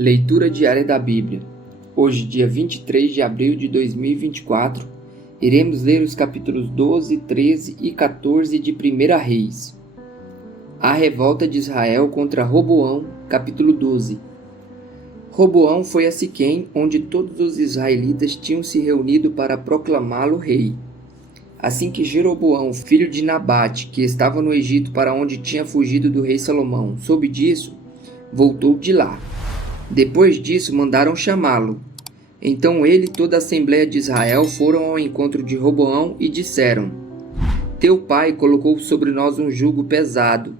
Leitura diária da Bíblia. Hoje, dia 23 de abril de 2024, iremos ler os capítulos 12, 13 e 14 de 1 Reis. A revolta de Israel contra Roboão, capítulo 12. Roboão foi a Siquém, onde todos os israelitas tinham se reunido para proclamá-lo rei. Assim que Jeroboão, filho de Nabate, que estava no Egito para onde tinha fugido do rei Salomão, soube disso, voltou de lá. Depois disso, mandaram chamá-lo. Então ele e toda a Assembleia de Israel foram ao encontro de Roboão e disseram: Teu pai colocou sobre nós um jugo pesado,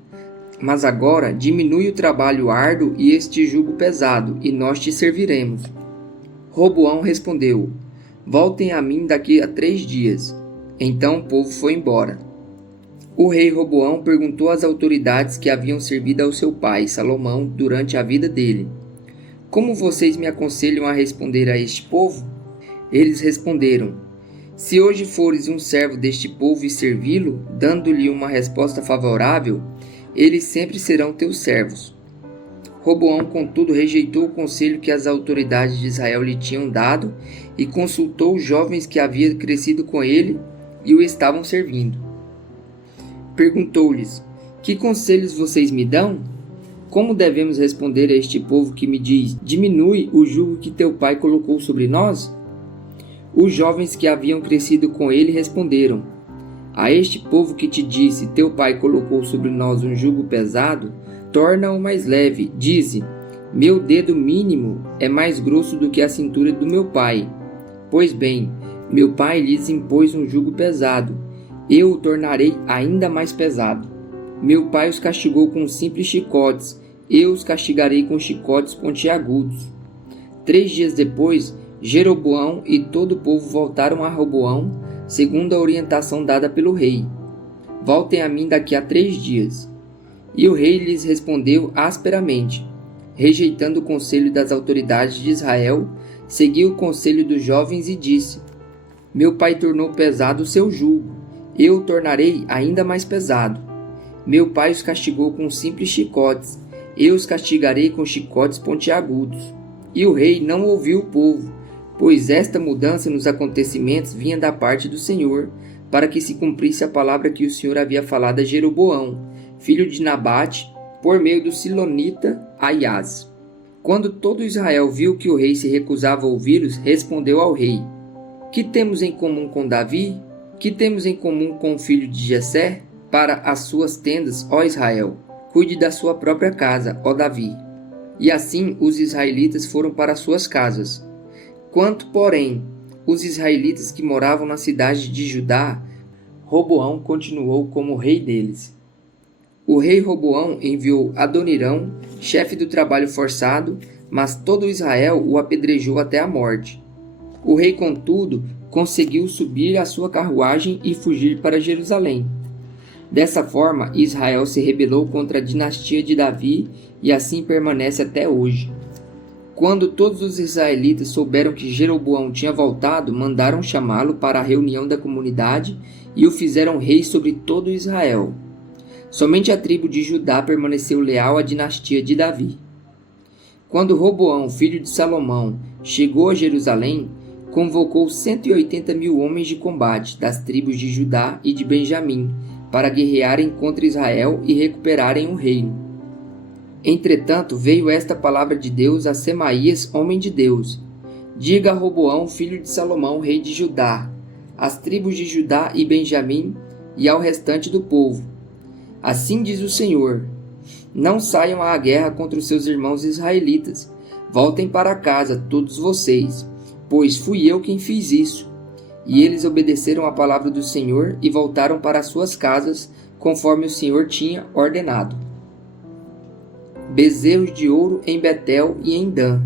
mas agora diminui o trabalho árduo e este jugo pesado, e nós te serviremos. Roboão respondeu: Voltem a mim daqui a 3 dias. Então o povo foi embora. O rei Roboão perguntou às autoridades que haviam servido ao seu pai, Salomão, durante a vida dele: Como vocês me aconselham a responder a este povo? Eles responderam: Se hoje fores um servo deste povo e servi-lo, dando-lhe uma resposta favorável, eles sempre serão teus servos. Roboão, contudo, rejeitou o conselho que as autoridades de Israel lhe tinham dado e consultou os jovens que haviam crescido com ele e o estavam servindo. Perguntou-lhes: Que conselhos vocês me dão? Como devemos responder a este povo que me diz: Diminui o jugo que teu pai colocou sobre nós? Os jovens que haviam crescido com ele responderam: A este povo que te disse: Teu pai colocou sobre nós um jugo pesado, torna-o mais leve. Dize: Meu dedo mínimo é mais grosso do que a cintura do meu pai. Pois bem, meu pai lhes impôs um jugo pesado, eu o tornarei ainda mais pesado. Meu pai os castigou com simples chicotes, eu os castigarei com chicotes pontiagudos. 3 dias depois, Jeroboão e todo o povo voltaram a Roboão, segundo a orientação dada pelo rei: Voltem a mim daqui a 3 dias. E o rei lhes respondeu asperamente. Rejeitando o conselho das autoridades de Israel, seguiu o conselho dos jovens e disse: Meu pai tornou pesado o seu jugo, eu o tornarei ainda mais pesado. Meu pai os castigou com simples chicotes, eu os castigarei com chicotes pontiagudos. E o rei não ouviu o povo, pois esta mudança nos acontecimentos vinha da parte do Senhor, para que se cumprisse a palavra que o Senhor havia falado a Jeroboão, filho de Nabate, por meio do silonita Aias. Quando todo Israel viu que o rei se recusava a ouvi-los, respondeu ao rei: Que temos em comum com Davi? Que temos em comum com o filho de Jessé? Para as suas tendas, ó Israel, cuide da sua própria casa, ó Davi. E assim os israelitas foram para suas casas. Quanto, porém, os israelitas que moravam na cidade de Judá, Roboão continuou como rei deles. O rei Roboão enviou Adonirão, chefe do trabalho forçado, mas todo Israel o apedrejou até a morte. O rei, contudo, conseguiu subir à sua carruagem e fugir para Jerusalém. Dessa forma, Israel se rebelou contra a dinastia de Davi e assim permanece até hoje. Quando todos os israelitas souberam que Jeroboão tinha voltado, mandaram chamá-lo para a reunião da comunidade e o fizeram rei sobre todo Israel. Somente a tribo de Judá permaneceu leal à dinastia de Davi. Quando Roboão, filho de Salomão, chegou a Jerusalém, convocou 180.000 homens de combate das tribos de Judá e de Benjamim, para guerrearem contra Israel e recuperarem o reino. Entretanto, veio esta palavra de Deus a Semaías, homem de Deus: Diga a Roboão, filho de Salomão, rei de Judá, às tribos de Judá e Benjamim e ao restante do povo: Assim diz o Senhor: Não saiam à guerra contra os seus irmãos israelitas. Voltem para casa, todos vocês, pois fui eu quem fiz isso. E eles obedeceram à palavra do Senhor e voltaram para suas casas, conforme o Senhor tinha ordenado. Bezerros de ouro em Betel e em Dan.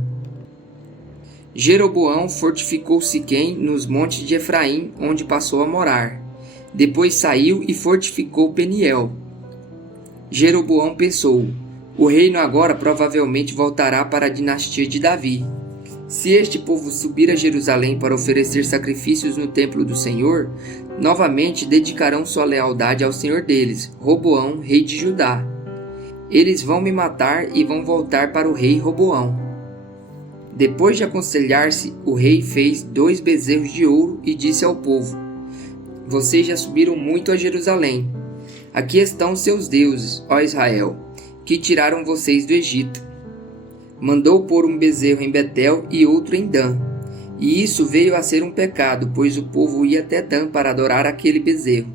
Jeroboão fortificou Siquém nos montes de Efraim, onde passou a morar. Depois saiu e fortificou Peniel. Jeroboão pensou: O reino agora provavelmente voltará para a dinastia de Davi. Se este povo subir a Jerusalém para oferecer sacrifícios no templo do Senhor, novamente dedicarão sua lealdade ao Senhor deles, Roboão, rei de Judá. Eles vão me matar e vão voltar para o rei Roboão. Depois de aconselhar-se, o rei fez 2 bezerros de ouro e disse ao povo: Vocês já subiram muito a Jerusalém. Aqui estão seus deuses, ó Israel, que tiraram vocês do Egito. Mandou pôr um bezerro em Betel e outro em Dan. E isso veio a ser um pecado, pois o povo ia até Dan para adorar aquele bezerro.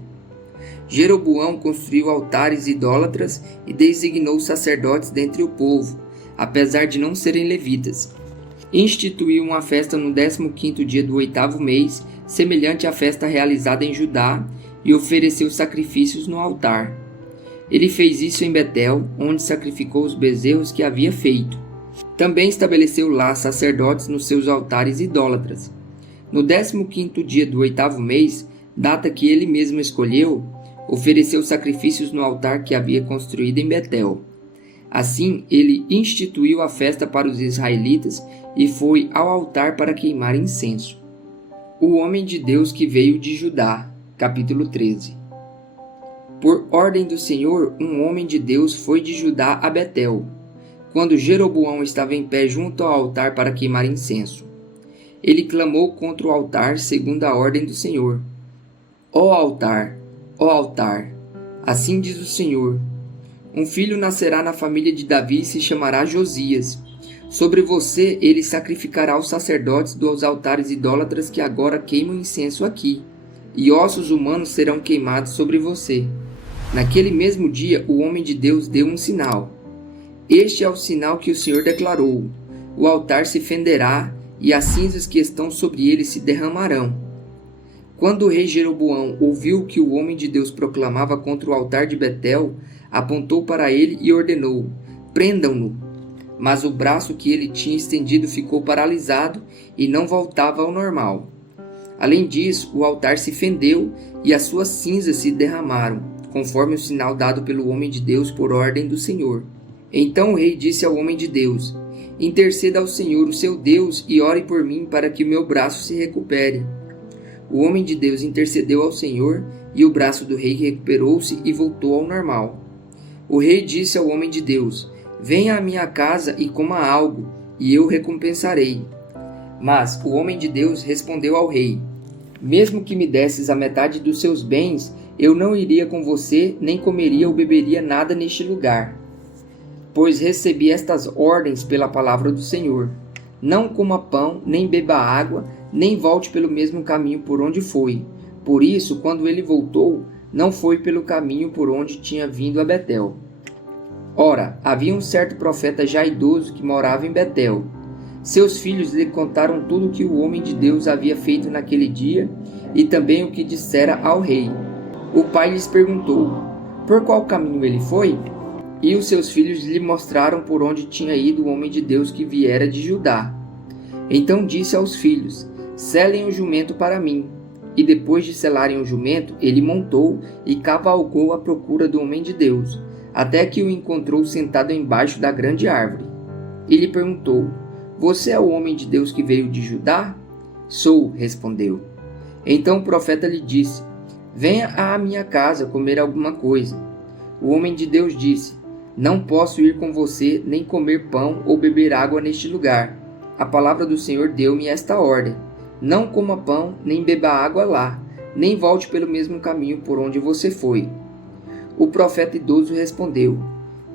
Jeroboão construiu altares idólatras e designou sacerdotes dentre o povo, apesar de não serem levitas. Instituiu uma festa no 15º dia do 8º mês, semelhante à festa realizada em Judá, e ofereceu sacrifícios no altar. Ele fez isso em Betel, onde sacrificou os bezerros que havia feito. Também estabeleceu lá sacerdotes nos seus altares idólatras. No 15º dia do 8º mês, data que ele mesmo escolheu, ofereceu sacrifícios no altar que havia construído em Betel. Assim, ele instituiu a festa para os israelitas e foi ao altar para queimar incenso. O homem de Deus que veio de Judá, capítulo 13. Por ordem do Senhor, um homem de Deus foi de Judá a Betel, quando Jeroboão estava em pé junto ao altar para queimar incenso. Ele clamou contra o altar segundo a ordem do Senhor. Ó altar, assim diz o Senhor, um filho nascerá na família de Davi e se chamará Josias. Sobre você ele sacrificará os sacerdotes dos altares idólatras que agora queimam incenso aqui, e ossos humanos serão queimados sobre você. Naquele mesmo dia o homem de Deus deu um sinal. Este é o sinal que o Senhor declarou: o altar se fenderá e as cinzas que estão sobre ele se derramarão. Quando o rei Jeroboão ouviu que o homem de Deus proclamava contra o altar de Betel, apontou para ele e ordenou: prendam-no. Mas o braço que ele tinha estendido ficou paralisado e não voltava ao normal. Além disso, o altar se fendeu e as suas cinzas se derramaram, conforme o sinal dado pelo homem de Deus por ordem do Senhor. Então o rei disse ao homem de Deus: interceda ao Senhor, o seu Deus, e ore por mim para que o meu braço se recupere. O homem de Deus intercedeu ao Senhor, e o braço do rei recuperou-se e voltou ao normal. O rei disse ao homem de Deus: venha à minha casa e coma algo, e eu recompensarei. Mas o homem de Deus respondeu ao rei: mesmo que me desses a metade dos seus bens, eu não iria com você, nem comeria ou beberia nada neste lugar. Pois recebi estas ordens pela palavra do Senhor: não coma pão, nem beba água, nem volte pelo mesmo caminho por onde foi. Por isso, quando ele voltou, não foi pelo caminho por onde tinha vindo a Betel. Ora, havia um certo profeta já idoso que morava em Betel. Seus filhos lhe contaram tudo o que o homem de Deus havia feito naquele dia e também o que dissera ao rei. O pai lhes perguntou: por qual caminho ele foi? E os seus filhos lhe mostraram por onde tinha ido o homem de Deus que viera de Judá. Então disse aos filhos: selem o jumento para mim. E depois de selarem o jumento, ele montou e cavalgou à procura do homem de Deus, até que o encontrou sentado embaixo da grande árvore. E lhe perguntou: você é o homem de Deus que veio de Judá? Sou, respondeu. Então o profeta lhe disse: venha à minha casa comer alguma coisa. O homem de Deus disse: não posso ir com você, nem comer pão ou beber água neste lugar. A palavra do Senhor deu-me esta ordem: não coma pão, nem beba água lá, nem volte pelo mesmo caminho por onde você foi. O profeta idoso respondeu: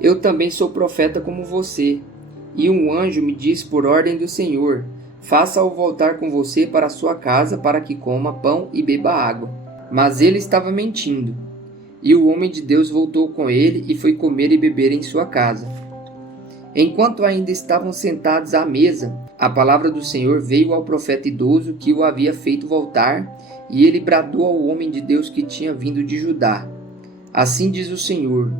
eu também sou profeta como você. E um anjo me disse por ordem do Senhor: faça-o voltar com você para sua casa para que coma pão e beba água. Mas ele estava mentindo. E o homem de Deus voltou com ele e foi comer e beber em sua casa. Enquanto ainda estavam sentados à mesa, a palavra do Senhor veio ao profeta idoso que o havia feito voltar, e ele bradou ao homem de Deus que tinha vindo de Judá: assim diz o Senhor: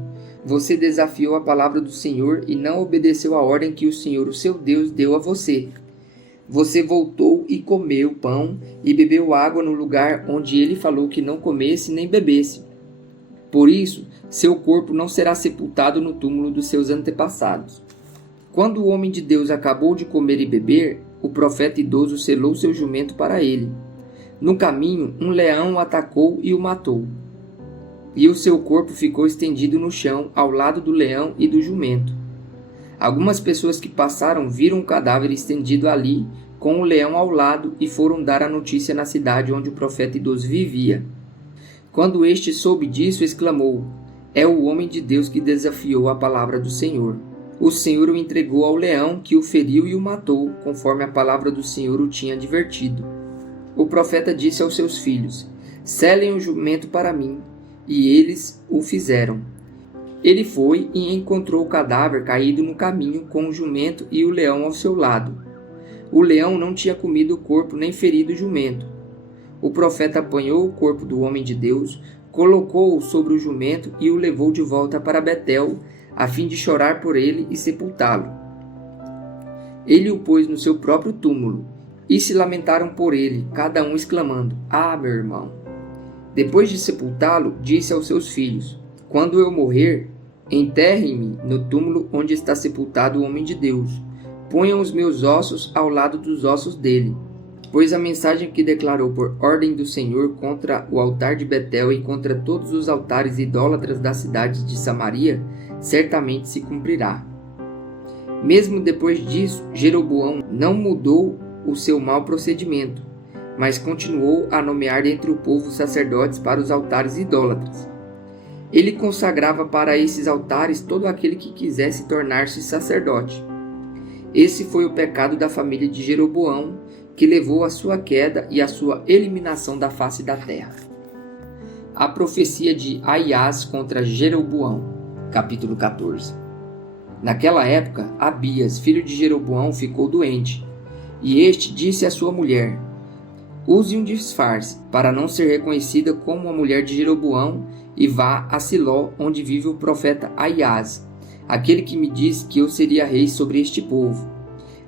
você desafiou a palavra do Senhor e não obedeceu a ordem que o Senhor, o seu Deus, deu a você. Você voltou e comeu pão e bebeu água no lugar onde ele falou que não comesse nem bebesse. Por isso, seu corpo não será sepultado no túmulo dos seus antepassados. Quando o homem de Deus acabou de comer e beber, o profeta idoso selou seu jumento para ele. No caminho, um leão o atacou e o matou. E o seu corpo ficou estendido no chão, ao lado do leão e do jumento. Algumas pessoas que passaram viram o cadáver estendido ali, com o leão ao lado, e foram dar a notícia na cidade onde o profeta idoso vivia. Quando este soube disso, exclamou: é o homem de Deus que desafiou a palavra do Senhor. O Senhor o entregou ao leão, que o feriu e o matou, conforme a palavra do Senhor o tinha advertido. O profeta disse aos seus filhos: selem o jumento para mim. E eles o fizeram. Ele foi e encontrou o cadáver caído no caminho, com o jumento e o leão ao seu lado. O leão não tinha comido o corpo nem ferido o jumento. O profeta apanhou o corpo do homem de Deus, colocou-o sobre o jumento e o levou de volta para Betel, a fim de chorar por ele e sepultá-lo. Ele o pôs no seu próprio túmulo, e se lamentaram por ele, cada um exclamando: ah, meu irmão! Depois de sepultá-lo, disse aos seus filhos: quando eu morrer, enterrem-me no túmulo onde está sepultado o homem de Deus. Ponham os meus ossos ao lado dos ossos dele. Pois a mensagem que declarou por ordem do Senhor contra o altar de Betel e contra todos os altares idólatras da cidade de Samaria certamente se cumprirá. Mesmo depois disso, Jeroboão não mudou o seu mau procedimento, mas continuou a nomear dentre o povo sacerdotes para os altares idólatras. Ele consagrava para esses altares todo aquele que quisesse tornar-se sacerdote. Esse foi o pecado da família de Jeroboão, que levou à sua queda e à sua eliminação da face da terra. A profecia de Aias contra Jeroboão, capítulo 14. Naquela época, Abias, filho de Jeroboão, ficou doente, e este disse à sua mulher: use um disfarce, para não ser reconhecida como a mulher de Jeroboão, e vá a Siló, onde vive o profeta Aias, aquele que me disse que eu seria rei sobre este povo.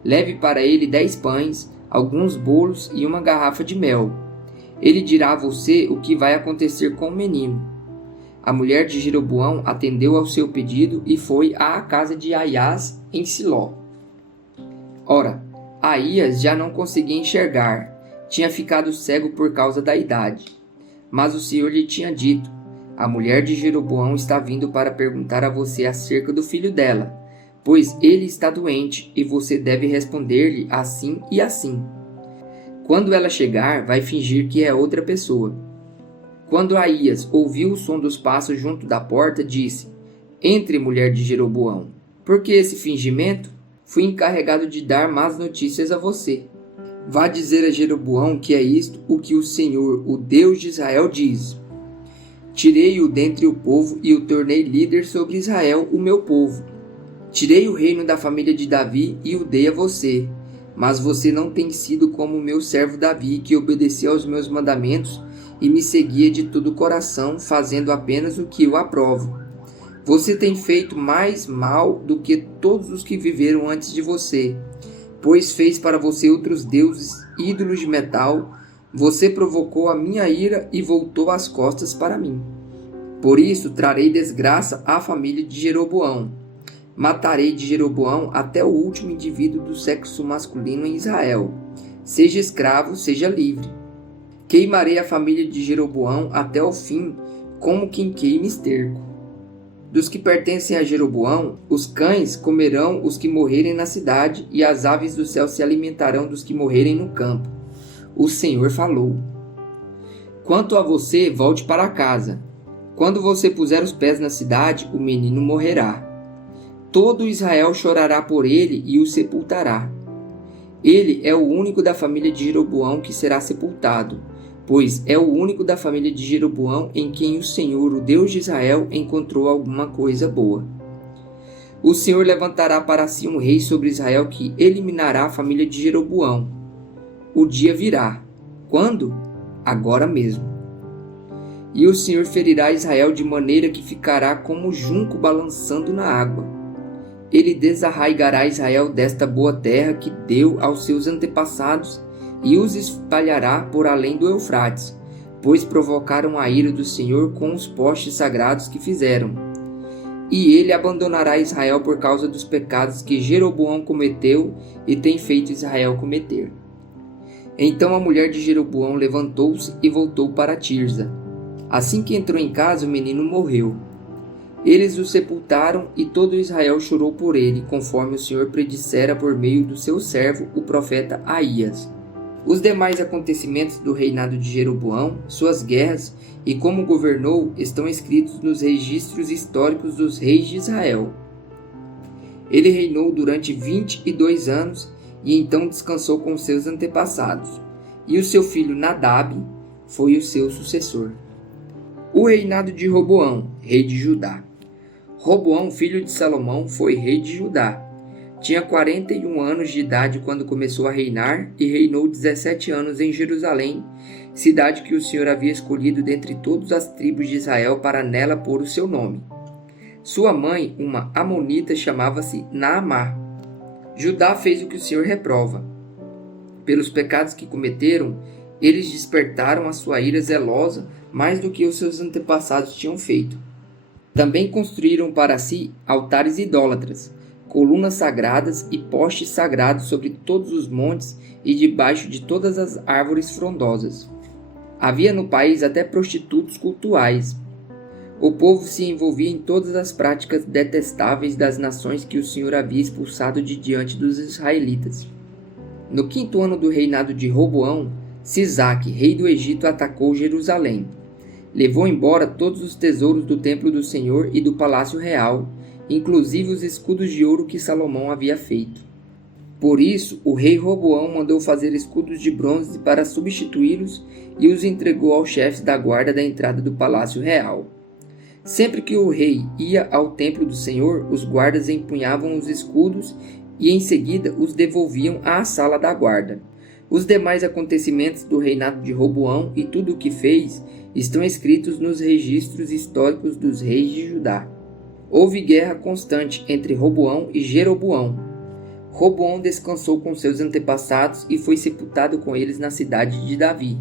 Leve para ele 10 pães, alguns bolos e uma garrafa de mel. Ele dirá a você o que vai acontecer com o menino. A mulher de Jeroboão atendeu ao seu pedido e foi à casa de Aias em Siló. Ora, Aias já não conseguia enxergar, tinha ficado cego por causa da idade. Mas o Senhor lhe tinha dito: a mulher de Jeroboão está vindo para perguntar a você acerca do filho dela, pois ele está doente e você deve responder-lhe assim e assim. Quando ela chegar, vai fingir que é outra pessoa. Quando Aias ouviu o som dos passos junto da porta, disse: entre, mulher de Jeroboão. Por que esse fingimento? Fui encarregado de dar más notícias a você. Vá dizer a Jeroboão que é isto o que o Senhor, o Deus de Israel, diz: tirei-o dentre o povo e o tornei líder sobre Israel, o meu povo. Tirei o reino da família de Davi e o dei a você. Mas você não tem sido como o meu servo Davi, que obedeceu aos meus mandamentos e me seguia de todo o coração, fazendo apenas o que eu aprovo. Você tem feito mais mal do que todos os que viveram antes de você, pois fez para você outros deuses, ídolos de metal. Você provocou a minha ira e voltou as costas para mim. Por isso trarei desgraça à família de Jeroboão. Matarei de Jeroboão até o último indivíduo do sexo masculino em Israel. Seja escravo, seja livre. Queimarei a família de Jeroboão até o fim, como quem queima esterco. Dos que pertencem a Jeroboão, os cães comerão os que morrerem na cidade, e as aves do céu se alimentarão dos que morrerem no campo. O Senhor falou. Quanto a você, volte para casa. Quando você puser os pés na cidade, o menino morrerá. Todo Israel chorará por ele e o sepultará. Ele é o único da família de Jeroboão que será sepultado, pois é o único da família de Jeroboão em quem o Senhor, o Deus de Israel, encontrou alguma coisa boa. O Senhor levantará para si um rei sobre Israel que eliminará a família de Jeroboão. O dia virá. Quando? Agora mesmo. E o Senhor ferirá Israel de maneira que ficará como junco balançando na água. Ele desarraigará Israel desta boa terra que deu aos seus antepassados e os espalhará por além do Eufrates, pois provocaram a ira do Senhor com os postes sagrados que fizeram. E ele abandonará Israel por causa dos pecados que Jeroboão cometeu e tem feito Israel cometer. Então a mulher de Jeroboão levantou-se e voltou para Tirza. Assim que entrou em casa, o menino morreu. Eles o sepultaram e todo Israel chorou por ele, conforme o Senhor predissera por meio do seu servo, o profeta Aías. Os demais acontecimentos do reinado de Jeroboão, suas guerras e como governou estão escritos nos registros históricos dos reis de Israel. Ele reinou durante 22 anos e então descansou com seus antepassados, e o seu filho Nadab foi o seu sucessor. O reinado de Roboão, rei de Judá. Roboão, filho de Salomão, foi rei de Judá. Tinha 41 anos de idade quando começou a reinar e reinou 17 anos em Jerusalém, cidade que o Senhor havia escolhido dentre todas as tribos de Israel para nela pôr o seu nome. Sua mãe, uma amonita, chamava-se Naamá. Judá fez o que o Senhor reprova. Pelos pecados que cometeram, eles despertaram a sua ira zelosa mais do que os seus antepassados tinham feito. Também construíram para si altares idólatras, colunas sagradas e postes sagrados sobre todos os montes e debaixo de todas as árvores frondosas. Havia no país até prostitutos cultuais. O povo se envolvia em todas as práticas detestáveis das nações que o Senhor havia expulsado de diante dos israelitas. No 5º ano do reinado de Roboão, Sisaque, rei do Egito, atacou Jerusalém. Levou embora todos os tesouros do templo do Senhor e do palácio real, inclusive os escudos de ouro que Salomão havia feito. Por isso, o rei Roboão mandou fazer escudos de bronze para substituí-los e os entregou aos chefes da guarda da entrada do palácio real. Sempre que o rei ia ao templo do Senhor, os guardas empunhavam os escudos e em seguida os devolviam à sala da guarda. Os demais acontecimentos do reinado de Roboão e tudo o que fez estão escritos nos registros históricos dos reis de Judá. Houve guerra constante entre Roboão e Jeroboão. Roboão descansou com seus antepassados e foi sepultado com eles na cidade de Davi.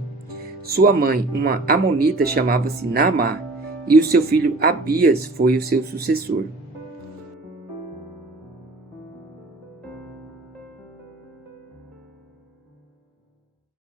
Sua mãe, uma amonita, chamava-se Naamá, e o seu filho Abias foi o seu sucessor.